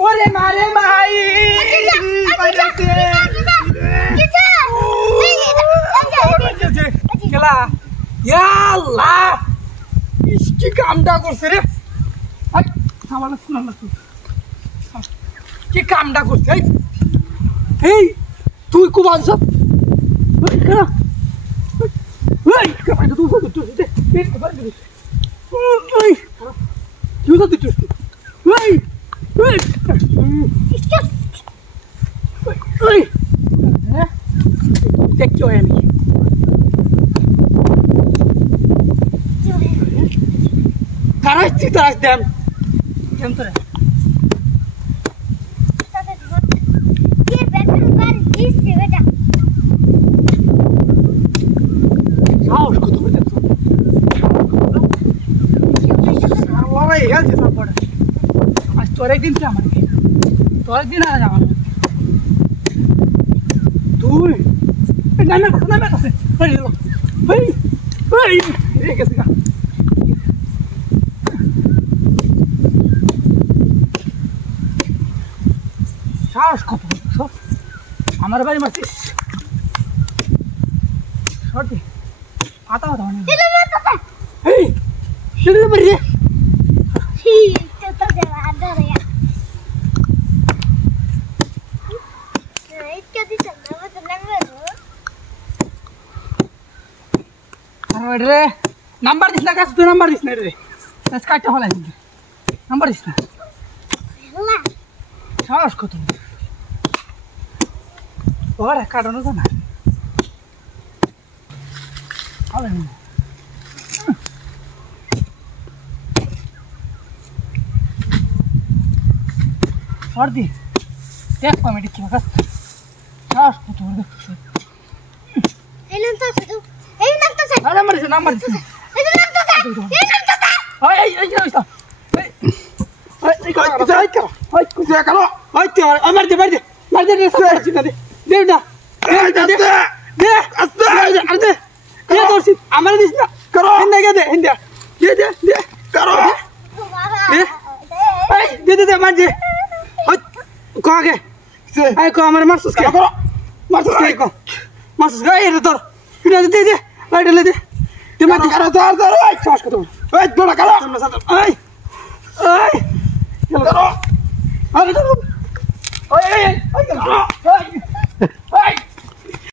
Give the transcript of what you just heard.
ওরে মারে ভাই গেলা আল্লাহ কি কামটা করছে রে কি কামটা করছে এই তুই খুব আনসার দেখছো আমি তারাইছি তারাই দেম কেমন তোরা সাহস কত করে দেখছো লড়াই হেলছে তারপরে আজ তোর একদিন তো আমার তোর একদিন আর আমার তুই নামে কাছে গেছে সাহস কত আমার বাড়ি মারছিস সর্দি আতা হতা এই সেটা বাড়ি রে রে নাম্বার দিস না কাছে তুই নাম্বার দিস না রে কাটটা হলাই নাম্বার দিস না সাহস কত ওরা কাটানো তো না হবে না সর্দি দেখ কমেডি কি বাস সাহস কত দেখছো এই নাম তো শুধু এই নাম তো নাম্বার দিস এই নাম তো এই নাম তো এই এই এই আমার দিস না করো দে মারছে কে আমার মারছিস কে মারছিস কে মারছিস কে এটা তোর দে দে দে দে তুই মারছিস সাহস কত এই বড় কালো এই এই চলো আরে চলো ওই এই এই